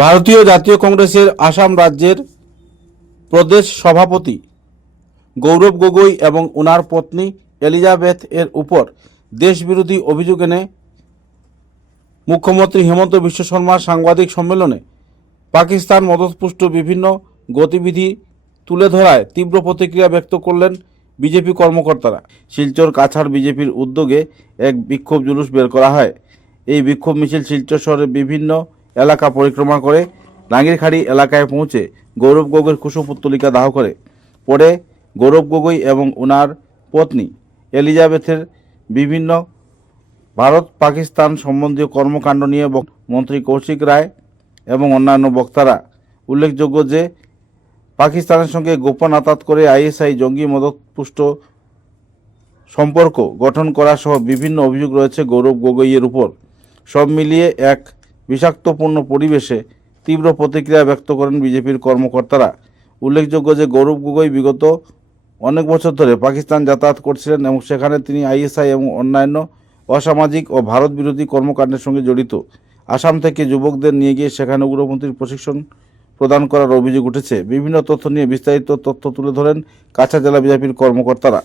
ভারতীয় জাতীয় কংগ্রেসের আসাম রাজ্যের প্রদেশ সভাপতি গৌরব গগৈ এবং ওনার পত্নী এলিজাবেথ এর উপর দেশবিরোধী অভিযোগ এনে মুখ্যমন্ত্রী হেমন্ত বিশ্ব শর্মার সাংবাদিক সম্মেলনে পাকিস্তান মদতপুষ্ট বিভিন্ন গতিবিধি তুলে ধরায় তীব্র প্রতিক্রিয়া ব্যক্ত করলেন বিজেপি কর্মকর্তারা। শিলচর কাছাড় বিজেপির উদ্যোগে এক বিক্ষোভ জুলুস বের করা হয়। এই বিক্ষোভ মিছিল শিলচর শহরের বিভিন্ন এলাকা পরিক্রমা করে রাঙ্গিরখাড়ি এলাকায় পৌঁছে গৌরব গগৈর কুশপুত্তলিকা দাহ করে। পরে গৌরব গগৈ এবং ওনার পত্নী এলিজাবেথের বিভিন্ন ভারত পাকিস্তান সম্বন্ধীয় কর্মকাণ্ড নিয়ে মন্ত্রী কৌশিক রায় এবং অন্যান্য বক্তারা উল্লেখযোগ্য যে পাকিস্তানের সঙ্গে গোপন আতাত করে আইএসআই জঙ্গি মদতপুষ্ট সম্পর্ক গঠন করা সহ বিভিন্ন অভিযোগ রয়েছে গৌরব গগৈয়ের উপর। সব মিলিয়ে এক বিষাক্তপূর্ণ পরিবেশে তীব্র প্রতিক্রিয়া ব্যক্ত করেন বিজেপির কর্মকর্তারা। উল্লেখযোগ্য যে গৌরব গগৈ বিগত অনেক বছর ধরে পাকিস্তান যাতায়াত করছিলেন এবং সেখানে তিনি আইএসআই এবং অন্যান্য অসামাজিক ও ভারত বিরোধী কর্মকাণ্ডের সঙ্গে জড়িত। আসাম থেকে যুবকদের নিয়ে গিয়ে সেখানে উগ্রপন্থীর প্রশিক্ষণ প্রদান করার অভিযোগ উঠেছে। বিভিন্ন তথ্য নিয়ে বিস্তারিত তথ্য তুলে ধরেন কাছাড় জেলা বিজেপির কর্মকর্তারা।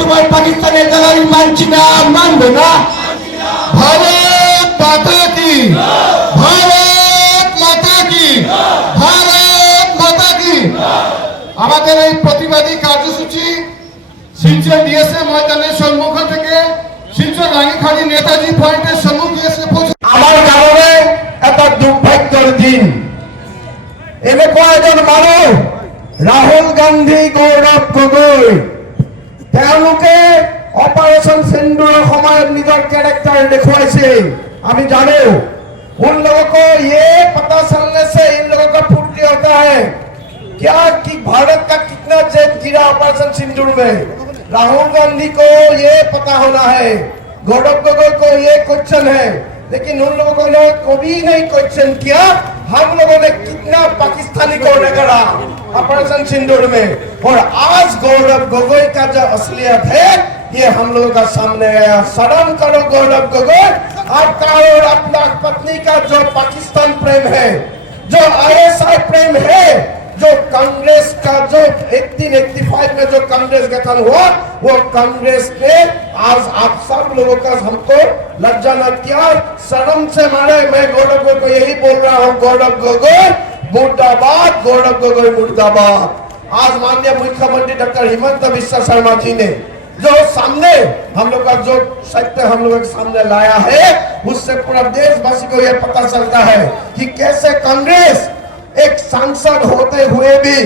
তোমার পাকিস্তানের দালালি মানছি না, মানবে না। ভারত মাতা কি, ভারত মাতা কি, ভারত মাতা কি। আমাদের এই প্রতিবাদী কার্যসূচি শিলচর ডিএসএ ময়দানের সম্মুখ থেকে শিলচর রাঙ্গিরখাড়ি নেতাজি পয়েন্টের সম্মুখে এসে পৌঁছে। আমার কারণে এটা দুর্ভাগ্যের দিন। এনেকুৱা এজন মানুহ রাহুল গান্ধী, গৌরব গগৈ, তেওঁলোকে অপারেশন सिंदूर সময়ত নিজৰ कैरेक्टर दिखवाइছে। আমি জানো उन लोगों को ये पता चलने से इन लोगों का फुर्ती होता है क्या कि भारत का कितना जेट गिरा ऑपरेशन सिंदूर में। राहुल गांधी को ये पता होना है, गौरव गगৈ को ये क्वेश्चन है, लेकिन उन लोगों ने कभी नहीं क्वेश्चन किया हम लोगों ने कितना पाकिस्तानी को रगड़ा ऑपरेशन सिंदूर में। और आज गौरव गगৈ का जो असलियत है ये हम लोगों का सामने आया। शर्म करो गौरव गगৈ, आपका और अपना पत्नी का जो पाकिस्तान प्रेम है, जो आईएसआई प्रेम है, जो कांग्रेस का जो 1885 में जो कांग्रेस गठन हुआ वो कांग्रेस ने आज आप सब लोगों का हमको लज्जा न किया, शर्म से मारे। मैं गौरव गगৈ को यही बोल रहा हूँ, गौरव गगৈ मुर्दाबाद, गौरव गगৈ मुर्दाबाद। आज माननीय मुख्यमंत्री डॉक्टर हेमंत बिस्वा शर्मा जी ने जो सामने हम लोग का जो सत्य हम लोगों के सामने लाया है उससे पूरा देशवासी को यह पता चलता है कि कैसे कांग्रेस एक सांसद होते हुए भी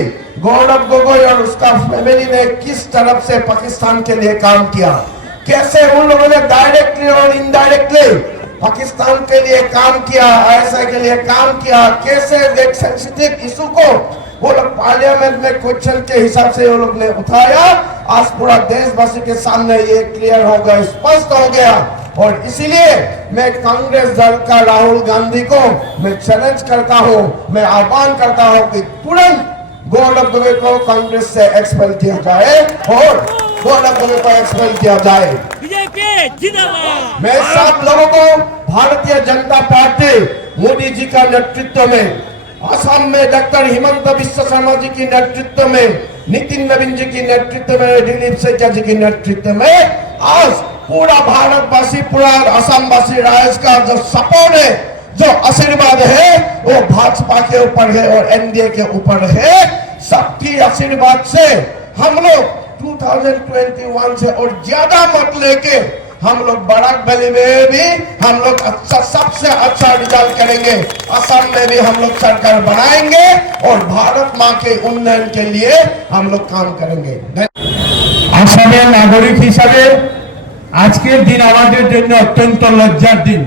गौरव गगৈ और उसका फैमिली ने किस तरफ से पाकिस्तान के लिए काम किया, कैसे उन लोगों ने डायरेक्टली और इनडायरेक्टली पाकिस्तान के लिए काम किया, आईएसआई के लिए काम किया, कैसे एक सेंसिटिव इशू को वो लोग पार्लियामेंट में क्वेश्चन के हिसाब से वो लोग ने उठाया। आज पूरा देशवासी के सामने ये क्लियर हो गया, स्पष्ट हो गया। और इसीलिए मैं कांग्रेस दल का राहुल गांधी को मैं चैलेंज करता हूँ, मैं आह्वान करता हूँ कि तुरंत गौरव गगৈ को कांग्रेस से एक्सपेल किया जाए और गौरव गगৈ को एक्सपेल किया जाए। मैं सब लोगों को भारतीय जनता पार्टी मोदी जी का नेतृत्व में, असम में डॉक्टर हेमंत बिस्वा शर्मा जी की नेतृत्व में, नितिन नवीन जी की नेतृत्व में, दिलीप सेठिया जी की नेतृत्व में आज पूरा भारतवासी, पूरा असमवासी राइज का जो सपोर्ट है, जो आशीर्वाद है वो भाजपा के ऊपर है और एनडीए के ऊपर है। सबकी आशीर्वाद से हम लोग 2021 से और ज्यादा मत लेके हम लोग बराक वैली में भी हम लोग अच्छा, सबसे अच्छा रिजल्ट करेंगे। असम में भी हम लोग सरकार बनाएंगे और भारत माँ के उन्नयन के लिए हम लोग काम करेंगे। আসামের নাগরিক হিসাবে আজকের দিন আমাদের জন্য অত্যন্ত লজ্জার দিন।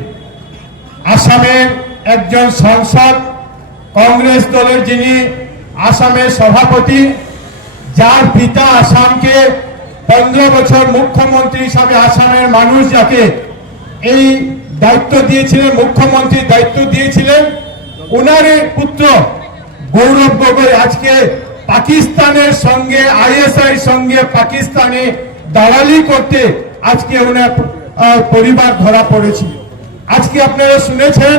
আসামের একজন সাংসদ, কংগ্রেস দলের যিনি আসামের সভাপতি, যার পিতা আসামকে 15 বছর মুখ্যমন্ত্রী হিসাবে আসামের মানুষ যাকে এই দায়িত্ব দিয়েছিলেন, মুখ্যমন্ত্রীর দায়িত্ব দিয়েছিলেন, ওনারই পুত্র গৌরব গগৈ আজকে পাকিস্তানের সঙ্গে আইএসআই সঙ্গে পাকিস্তানে দালালি করতে আজকে ওনার পরিবার ধরা পড়েছে। আজকে আপনারা শুনেছেন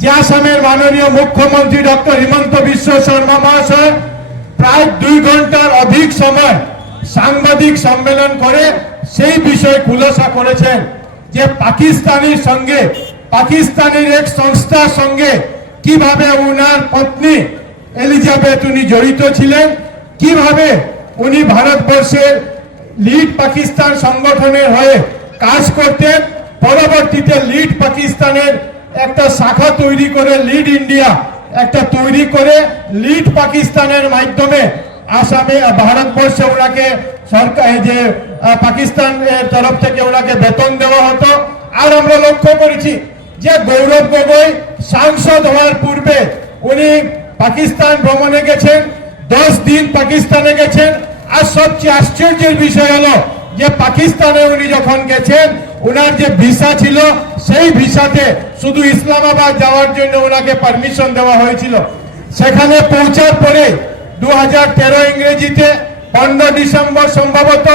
যে আসামের মাননীয় মুখ্যমন্ত্রী ডক্টর হিমন্ত বিশ্ব শর্মা মহাশয় প্রায় 2 ঘন্টার অধিক সময় সাংবাদিক সম্মেলন করে সেই বিষয় খুলাসা করেছেন যে পাকিস্তানের সঙ্গে, পাকিস্তানের এক সংস্থার সঙ্গে কিভাবে ওনার পত্নী এলিজাবেথ উনি জড়িত ছিলেন, কিভাবে উনি ভারতবর্ষের লিড পাকিস্তান সংগঠনের হয়ে কাজ করতেন, পরবর্তীতে লিড পাকিস্তানের একটা শাখা তৈরি করে লিড ইন্ডিয়া একটা তৈরি করে লিড পাকিস্তানের মাধ্যমে আসামে ভারতবর্ষে ওনাকে সরকার যে পাকিস্তানের তরফ থেকে ওনাকে বেতন দেওয়া হতো। আর আমরা লক্ষ্য করেছি যে গৌরব গগৈ সাংসদ হওয়ার পূর্বে উনি পাকিস্তান ভ্রমণে গেছেন, 10 দিন পাকিস্তানে গেছেন। আর সবচেয়ে আশ্চর্যের বিষয় হলো যে পাকিস্তানে উনি যখন গেছেন ওনার যে ভিসা ছিল সেই ভিসাতে শুধু ইসলামাবাদ যাওয়ার জন্য ওনাকে পারমিশন দেওয়া হয়েছিল। সেখানে পৌঁছার পরে 2013 ইংরেজিতে 15 ডিসেম্বর সম্ভবত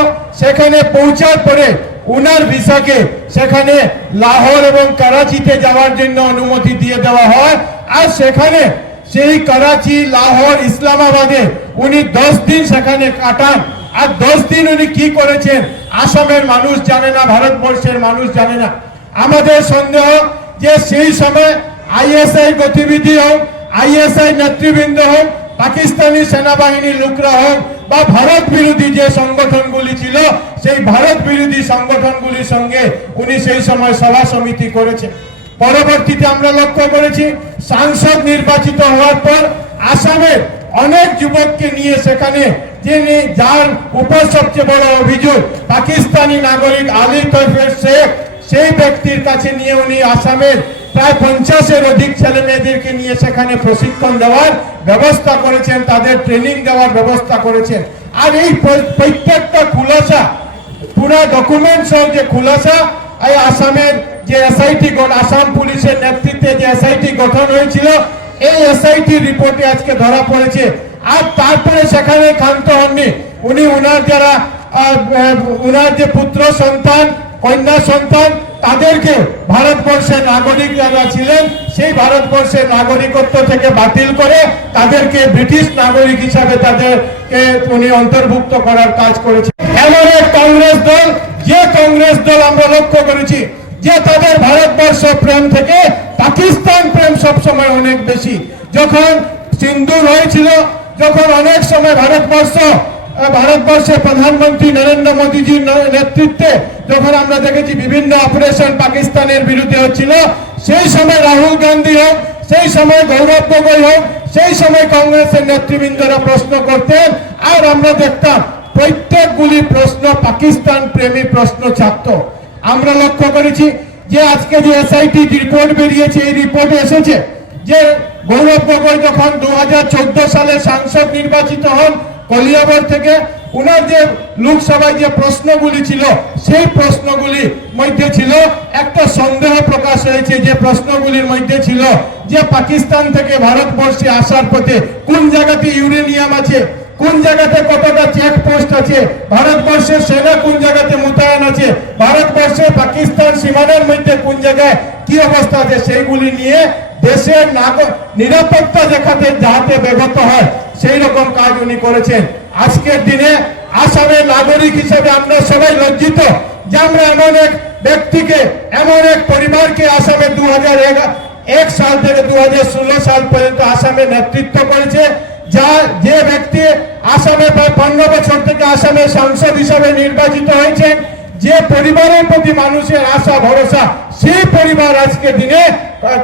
সেখানে পৌঁছার পরে উনার ভিসাকে সেখানে লাহোর এবং করাচিতে যাওয়ার জন্য অনুমতি দিয়ে দেওয়া হয়। আর সেখানে সেই করাচি, লাহোর, ইসলামাবাদে উনি 10 দিন সেখানে কাটান। আর 10 দিন উনি কি করেছেন আসামের মানুষ জানে না, ভারতবর্ষের মানুষ জানে না। আমাদের সন্দেহ যে সেই সময় আইএসআই গতিবিধি হোক, আইএসআই নেতৃবৃন্দ হোক, পাকিস্তানি সেনাবাহিনীর লোকরা হোক বা ভারত বিরোধী যে সংগঠনগুলি ছিল সেই ভারত বিরোধী সংগঠনগুলির সঙ্গে উনি সেই সময় সভা সমিতি করেছেন। পরবর্তীতে আমরা লক্ষ্য করেছি সাংসদ নির্বাচিত হওয়ার পর আসামের অনেক যুবককে নিয়ে সেখানে যিনি যার উপর সবচেয়ে বড় অভিযোগ পাকিস্তানি নাগরিক আলী তৈফের শেখ, সেই ব্যক্তির কাছে নিয়ে উনি আসামের প্রায় 50-এর অধিক ছেলে মেয়েদেরকে নিয়ে সেখানে প্রশিক্ষণ দেওয়ার ব্যবস্থা করেছেন, তাদের ট্রেনিং দেওয়ার ব্যবস্থা করেছেন। আর এই প্রত্যেকটা খুলাসা, পুরো ডকুমেন্টস যে খুলাসা এই আসামের যে এসআইটি আসাম পুলিশের নেতৃত্বে যে এসআইটি গঠন হয়েছিল এই এসআইটি রিপোর্টে আজকে ধরা পড়েছে। আর তারপরে সেখানে ক্ষান্ত হননি উনি, ওনার যারা ওনার যে পুত্র সন্তান, কন্যা সন্তান, তাদেরকে ভারতবর্ষের নাগরিক যারা ছিলেন সেই ভারতবর্ষের নাগরিকত্ব থেকে বাতিল করে তাদেরকে ব্রিটিশ নাগরিক হিসাবে তাদেরকে উনি অন্তর্ভুক্ত করার কাজ করেছেন। এমন এক কংগ্রেস দল, যে কংগ্রেস দল আমরা লক্ষ্য করেছি যে তাদের ভারতবর্ষ প্রেম থেকে পাকিস্তান প্রেম সবসময় অনেক বেশি। যখন সিন্দুর হয়েছিল, যখন অনেক সময় ভারতবর্ষের প্রধানমন্ত্রী নরেন্দ্র মোদীজির নেতৃত্বে যখন আমরা দেখেছি বিভিন্ন অপারেশন পাকিস্তানের বিরুদ্ধে হচ্ছিল, সেই সময় রাহুল গান্ধী হোক, সেই সময় গৌরব গগৈ হোক, সেই সময় কংগ্রেসের নেতৃবৃন্দরা প্রশ্ন করতেন। আর আমরা দেখতাম প্রত্যেকগুলি প্রশ্ন পাকিস্তান প্রেমী প্রশ্ন ছাড়ত। আমরা লক্ষ্য করেছি যে আজকে যে এসআইটি রিপোর্ট বেরিয়েছে, এই রিপোর্টে এসেছে যে গৌরব গগৈ যখন 2014 সালে সাংসদ নির্বাচিত হন কলিয়াবর থেকে, উনার যে লোকসভায় যে প্রশ্নগুলি ছিল সেই প্রশ্নগুলির মধ্যে ছিল একটা সন্দেহ প্রকাশ হয়েছে, যে প্রশ্নগুলির মধ্যে ছিল যে পাকিস্তান থেকে ভারতবর্ষে আসার পথে কোন জায়গাতে ইউরেনিয়াম আছে, কোন জায়গাতে কতটা চেকপোস্ট আছে, ভারতবর্ষের সেনা কোন জায়গাতে মোতায়েন আছে, ভারতবর্ষের পাকিস্তান সীমানার মধ্যে কোন জায়গায় কি অবস্থা আছে, সেইগুলি নিয়ে দেশের নিরাপত্তা যাতে ব্যাহত হয় সেই রকম কাজ উনি করেছেন। আজকের দিনে আসামের নাগরিক হিসেবে আমরা সবাই লজ্জিত যে আমরা এমন এক ব্যক্তিকে, এমন এক পরিবারকে আসামে 2001 সাল থেকে 2016 সাল পর্যন্ত আসামে নেতৃত্ব করেছে, যে ব্যক্তি আসামে প্রায় 15 বছর থেকে আসামের সাংসদ হিসাবে নির্বাচিত হয়েছেন, যে পরিবারের প্রতি মানুষের আশা ভরসা, সেই পরিবার আজকে দিনে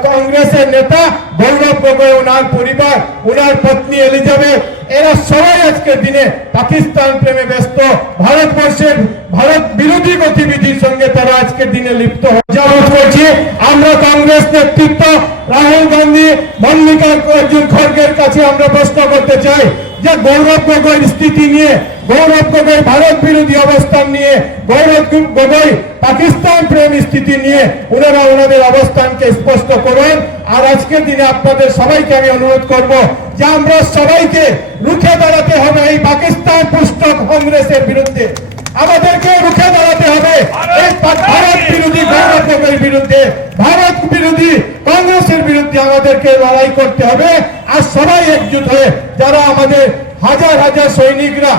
কংগ্রেসের নেতা গৌরব গগৈ, ওনার পরিবার, ওনার পত্নী এলিজাবেথ, এরা সবাই আজকের দিনে পাকিস্তান প্রেমে ব্যস্ত, ভারতবর্ষের ভারত বিরোধী গতিবিধির সঙ্গে তারা আজকের দিনে লিপ্ত হচ্ছে। আমরা কংগ্রেস নেতৃত্ব রাহুল গান্ধী, মল্লিকার্জুন খড়গের কাছে আমরা প্রশ্ন করতে চাই যে গৌরব গগৈর স্থিতি নিয়ে গৌরব গগৈ ভারত বিরোধী অবস্থান নিয়ে, গৌরব গগৈ পাকিস্তান প্রেম স্থিতি নিয়ে ওনারা ওনাদের অবস্থানকে স্পষ্ট করুন। আর আজকের দিনে আপনাদের সবাইকে আমি অনুরোধ করব যে আমরা সবাইকে রুখে দাঁড়াতে হবে এই পাকিস্তান পুষ্ট কংগ্রেসের বিরুদ্ধে। আমাদেরকে রুখে দাঁড়াতে হবে এই ভারত বিরোধী গৌরব গগৈর বিরুদ্ধে, ভারত বিরোধী কংগ্রেসের বিরুদ্ধে আমাদেরকে লড়াই করতে হবে। আর সবাই একজুট হয়ে, যারা আমাদের হাজার হাজার সৈনিকরা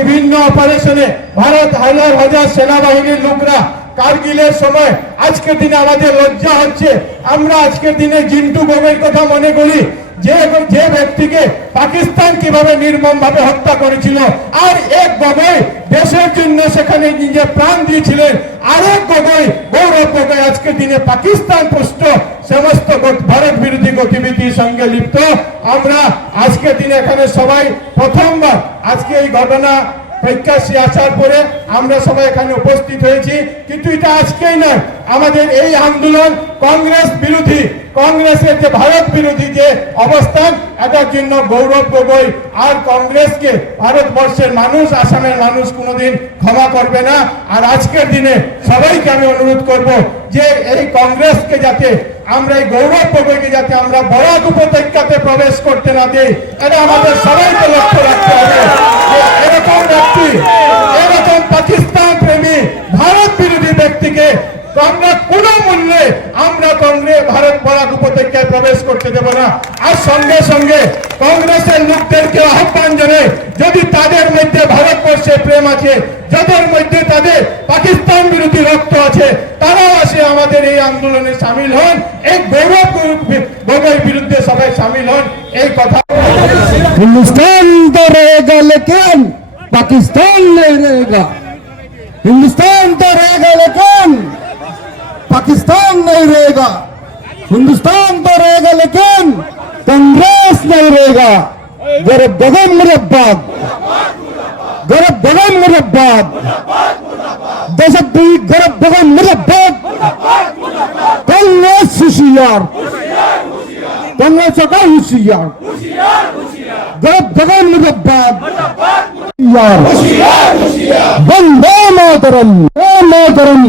বিভিন্ন অপারেশনে, ভারত হাজার হাজার সেনাবাহিনীর লোকরা কারগিলের সময়, আজকের দিনে আমাদের লজ্জা হচ্ছে, আমরা আজকের দিনে জিন্টু গগৈর কথা মনে করি, যে ব্যক্তিকে পাকিস্তান কিভাবে নির্মম ভাবে হত্যা করেছিল। আর এক গগৈ দেশের জন্য সেখানে নিজে প্রাণ দিয়েছিলেন, আরেক গগৈ গৌরব গগৈ আজকের দিনে পাকিস্তান পুষ্ট সমস্ত ভারত বিরোধী গতিবিধির সঙ্গে লিপ্ত। আমরা আজকের দিনে এখানে সবাই প্রথমবার আজকে এই ঘটনা প্রকাশ্যে আসার পরে আমরা সবাই এখানে উপস্থিত হয়েছি। কিন্তু এটা আজকেই নয়, আমাদের এই আন্দোলন কংগ্রেস বিরোধী, কংগ্রেসের যে ভারত বিরোধী যে অবস্থান, এটার জন্য গৌরব গগৈ আর কংগ্রেসকে ভারতবর্ষের মানুষ, আসামের মানুষ কোনোদিন ক্ষমা করবে না। আর আজকের দিনে সবাইকে আমি অনুরোধ করব যে এই কংগ্রেসকে যাতে আমরা, এই গৌরব গগৈকে যাতে আমরা বরাক উপত্যকাতে প্রবেশ করতে না দেই, এটা আমাদের সবাইকে লক্ষ্য রাখতে হবে। এরকম ব্যক্তি, এরকম পাকিস্তান প্রেমী ভারত বিরোধী ব্যক্তিকে আমরা কোন মূল্যে আমরা কংগ্রেস ভারত বরাক উপত্যকায় প্রবেশ করতে দেব না। আর সঙ্গে সঙ্গে কংগ্রেসের লোকদেরকে আহ্বান জানাই, যদি তাদের মধ্যে ভারতবর্ষে প্রেম আছে, যাদের মধ্যে তাদের পাকিস্তান বিরোধী রক্ত আছে, তারাও আসে আমাদের এই আন্দোলনে সামিল হন, এই গৌরব গগৈর বিরুদ্ধে সবাই সামিল হন। এই কথা हिंदुस्तान तो रहेगा लेकिन पाकिस्तान नहीं रहेगा। हिंदुस्तान तो रहेगा लेकिन पाकिस्तान नहीं रहेगा। हिंदुस्तान तो रहेगा लेकिन कांग्रेस नहीं रहेगा। गौरव गगै मुर्दाबाद, गौरव गगै मुर्दाबाद, देशद्रोही गौरव गगै मुर्दाबाद। कांग्रेस होशियार, कांग्रेस का होशियार, गौरव गगै मुर्दाबाद, वंदे मातरम, मातरम,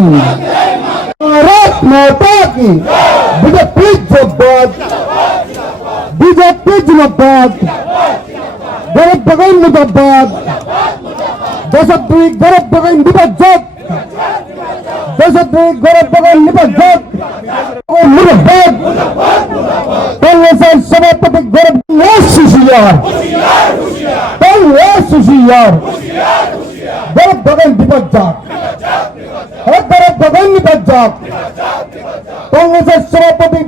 भारत माता की, बीजेपी जिंदाबाद, बीजेपी जिंदाबाद, गौरव गगै मुर्दाबाद, देशद्रोही गौरव गगै मुर्दाबाद, देशद्रोही गौरव गगै मुर्दाबाद, मुर्दाबाद। कांग्रेस सभापति गौरव होशियार, कांग्रेस होशियार, गौरव गगै मुर्दाबाद, गौरव गगै मुर्दाबाद। कांग्रेस सभापति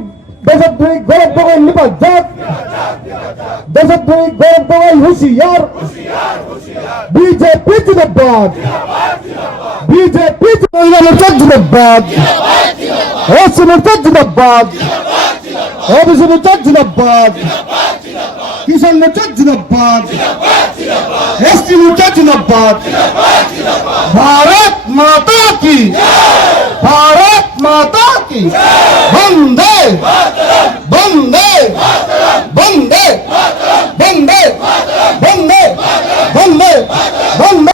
देशद्रोही गौरव गगै मुर्दाबाद, देशद्रोही गौरव गगै होशियार, बीजेपी जिंदाबाद, बीजेपी जिंदाबाद, ओबीसी मोर्चा जिंदाबाद, ओबीसी मोर्चा जिंदाबाद, किसान मोर्चा जिंदाबाद, एसटी मोर्चा जिंदाबाद। भारत माता की, भारत माता की, वंदे वंदे वंदे वंदे वंदे वंदे वंदे।